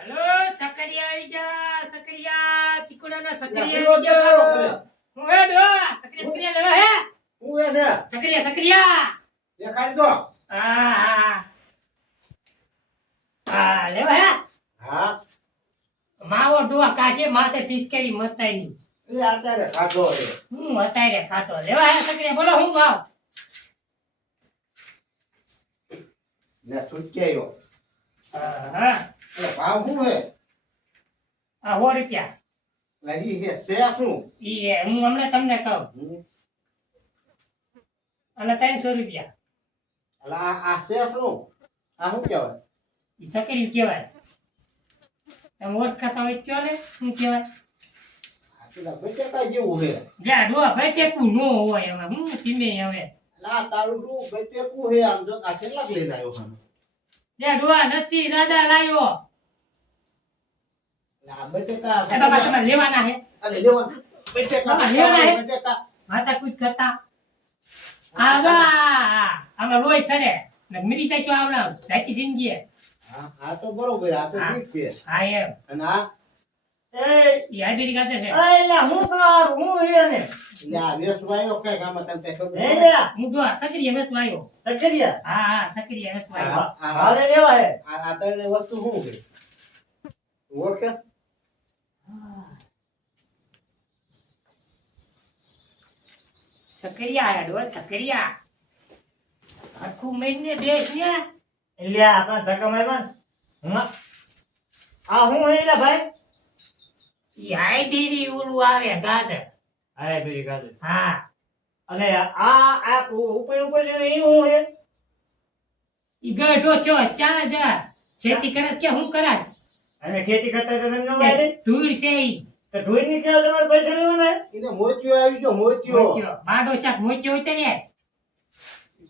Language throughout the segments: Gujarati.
હલો સકરિયા આવી જા સકરિયા ચીકુડાના સકરિયા આવી જા હું હે ડો સકરિયા લેવા હે હું એ છે સકરિયા દેખાડી દો. હા લેવા હે હા માવો ડોવા કાઢે માથે પિસ્કેરી મતાઈની એ અત્યારે ખાધો છે. હું અત્યારે ખાતો લેવા હે સકરિયા બોલો હું ભાવ ને સુચ્ચેયો હા એ ભાવ શું હે આ 100 રૂપિયા લઈ હે શેક શું ઈ હે હું હમણાં તમને કહું અને 300 રૂપિયા અલા આ શેક શું આ શું કહેવાય ઈ સકરિયું કહેવાય તમે ઓળખાતા હોય કયો ને શું કહેવાય આ પેલા બટેકા જેવું હે જા ડોવા ભટેકું નો હોય એમાં હું ધીમે હવે ના તારું તું બટેકું હે આમ જો આ કેટલાક લઈને આવ્યો ખાનો જા ડોવા નથી દાદા લાયો આ બટેકા એ બાબા તમારે લેવાના હે અલે લેવા બટેકા બાબા, લેવાના હે? બટેકા માતા કુછ કરતા આમાં રોય સડે ને મિલી જઈશું આવડા જાતી જિંદગી હે. હા આ તો બરોબર આ તો હા. ઠીક છે હા એમ અને આ ઈ હાઈબ્રિડ ગાતે છે એટલે આ વેસવાયો કઈ ગામ તને કઈ ખબર હે પડે? હું જો સકરિયા વેસવા આવ્યો સકરિયા હા સકરિયા વેસવા આવ્યો હાલે લેવા હે આ તને વસ્તુ શું છે ઓળખે સકરિયા આયા ડો સકરિયા આખું મહિને બેસ ને એટલે આપણા ધક્કા મારવા હું આ હું હે લા ભાઈ ઈ હાઈબ્રિડ ઓલું આવે ગાજર હાય બેરી ગાજે હા અને આ ઉપર જે ઈ હું હે ઈ ગઢો છો ચા જા ખેતી કરે કે હું કરાસ અને ખેતી કરતા તો તમને ન વાડે ધૂળ છે ઈ તો ધોઈ ની ત્યાં તમારે પૈસા લેવાના હે એને મોચ્યો આવી ગયો મોચ્યો મોચ્યો બાડો ચાક મોચ્યો હોય તને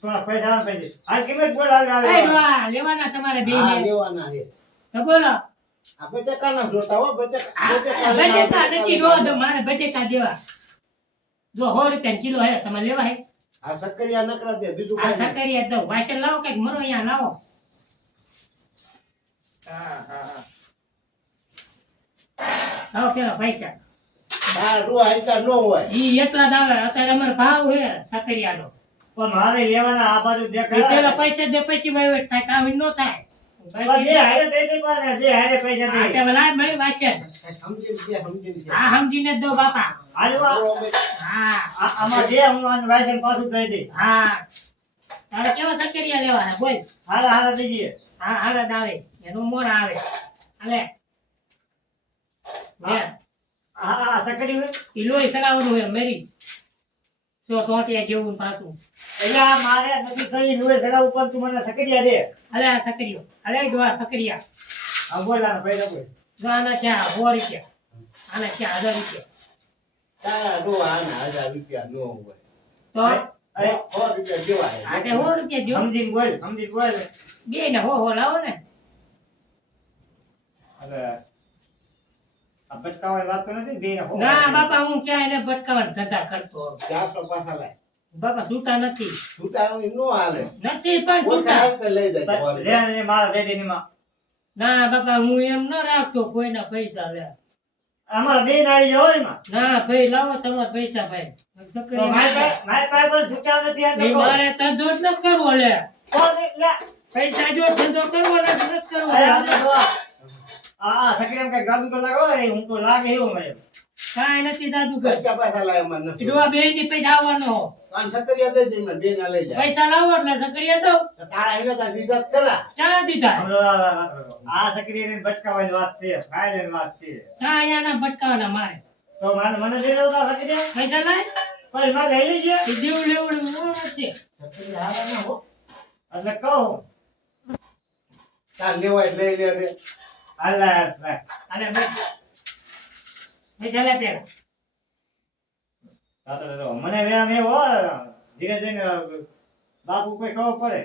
થોડા પૈસા આવ પૈસા આ કિંમત બોલ હાલ એ ડોહા લેવાના તમારે બે હા ને લેવાના છે તો બોલો આ બટેકા ના જોતા હો બટેકા બટેકા નથી ડોહા તો મારે બટેકા દેવા જો 100 રૂપિયા કિલો હે તમારે લેવા હે આ સક્કરિયા નકરા દે બીજું આ કાંઈ નહીં. સકરિયા દો વાસણ લાવો કઈક મરો અહીંયા લાવો હા લાવો પેલા પૈસા આ રૂ આઈટા નો હોય ઈ એટલા જ આવે અત્યારે અમારો ભાવ હે સકરિયાનો પણ મારે લેવાના આ બાજુ ઈ દેખાય પેલા પૈસા દે પછી વહીવટ થાય કામ નો થાય પણ બે હારે દઈ દે પાછા બે હારે પૈસા આ દે કે ભલા મળી વાસણ સમજીને છે. આ સમજીને જ દો બાપા હાલો બરોબર. હા આમાં જે હું આને વાયસન પાછું દઈ દે હા તારે કેવા સકરિયા લેવાના બોલ હારા હારા દીજીએ હા હાલત આવે એનું મોર આવે હાલે લે આ સકરી હોય ઈ લોહી સલાવવાનું હોય મેરી ટોટિયા જેવું પાછું એટલે આ મારે નથી થઈ નુએ જરા ઉપર તું મને સકરિયા દે હાલે આ સકરિયો હાલે જો આ સકરિયા આ બોલ આ પૈસા બોલ જો આના ક્યાં 100 રૂપિયા આના ક્યાં 1000 રૂપિયા તારા રૂ આના 1000 રૂપિયા નો હોય તો અરે 100 રૂપિયા જેવા આ તે 100 રૂપિયા જો સમજી બોલ બે ને હો લાવો ને અરે આ બટકાવાળી વાત તો નથી બે ના બાપા હું ક્યાં એને ભટકાવાનું ધંધા કરતો 400 પાછા લાય બાપા છૂટા નથી છૂટાનું નો હાલે નથી પણ કોઈ છૂટા ખાય તો લઈ જાય લે મારા દે દે માં ના બાપા હું એમ ન રાખતો કોઈના પૈસા લે અમારા બે નારી હોય એમાં ના ભાઈ લાવો તમારા પૈસા ભાઈ તો મારે પાસે છૂટા નથી આ એ મારે ધંધો જ ન કરવો લે કોણ લે પૈસા જો ધંધો કરવો ને તો ન કરવો અરે આ તો આ સકરીમ કઈ ગાદુ તો લાગો હું તો લાગે એવું મને કાંઈ નથી દાદુ કર પૈસા પાછા લાય મને નથી ડોવા બે ની પૈસા આવવાનો કાન સક્કરિયા દે દે મને બે ના લઈ જાય પૈસા લાવો એટલે સકરિયા દો તો તારા એને તા દીધા ખરા ક્યાં દીધા આ સકરી બટકાવાની વાત છે ફાઇલ વાત છે ક્યાં અહીંયા ના ભટકાવાના મારે તો મને દે દો તા સકરી પૈસા લાય પછી માં લઈ લેજે એ જેવું લેવડું નથી સક્કરિયા હારા ના હો એટલે કહું તાર લેવાય લઈ લે રે અલ્લા અને પૈસા લે પેલા મને વેમ એવો ધીરે ધીરે બાપુ કોઈ ખબર પડે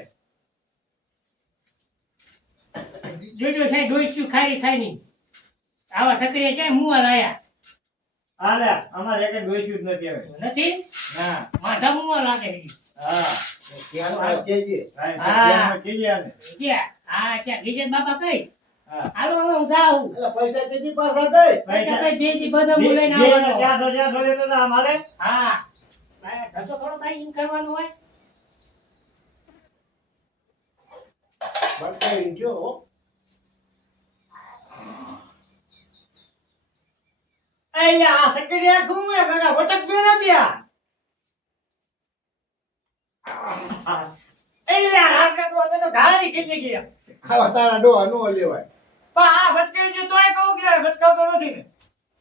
જોજો સાહેબ ડોઈશું ખાઈ થાય નહીં આવા સકરિયા છે મુવા લાયા હાલે અમારે એક જોઈશું જ નથી હવે નથી ના માથા મુવા લાગે છે હા ક્યાં આ કેજે હા કેજે આને છે આ છે ગીજે બાપા કઈ હા. હાલો હવે હું જાઉં. એટલે પૈસા તેથી પાછા દે. પૈસા ભાઈ બે દી બધા હું લઈને બે ને આવવાનો. 400 લેતો તો અમારે હા ભાઈ, ધંધો થોડો ભાઈ એમ કરવાનું હોય. બટાઈ ગયો હો. એટલે આ સકરિયા ખું એ કાકા ભટકતો નથી આ એટલે આ તો ગાડી કરી ગયા ખાવા તારા ડોહા નો લેવાય. પણ આ ભટકાઈ ગયો તોય કહું કે ભટકાવતો નથી ને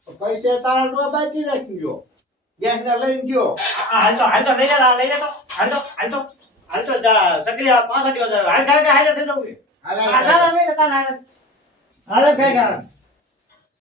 તો પૈસા તારા ડોહા બાકી રાખી ગયો. ગેસ ને લઈને ગયો. હાલ તો લઈ લે હાલ તો સકરિયા પાછા ગયો હાલ થઈ જવું હાલે, હાલ હાલે. નહીં જતા હાલ કઈ કારણ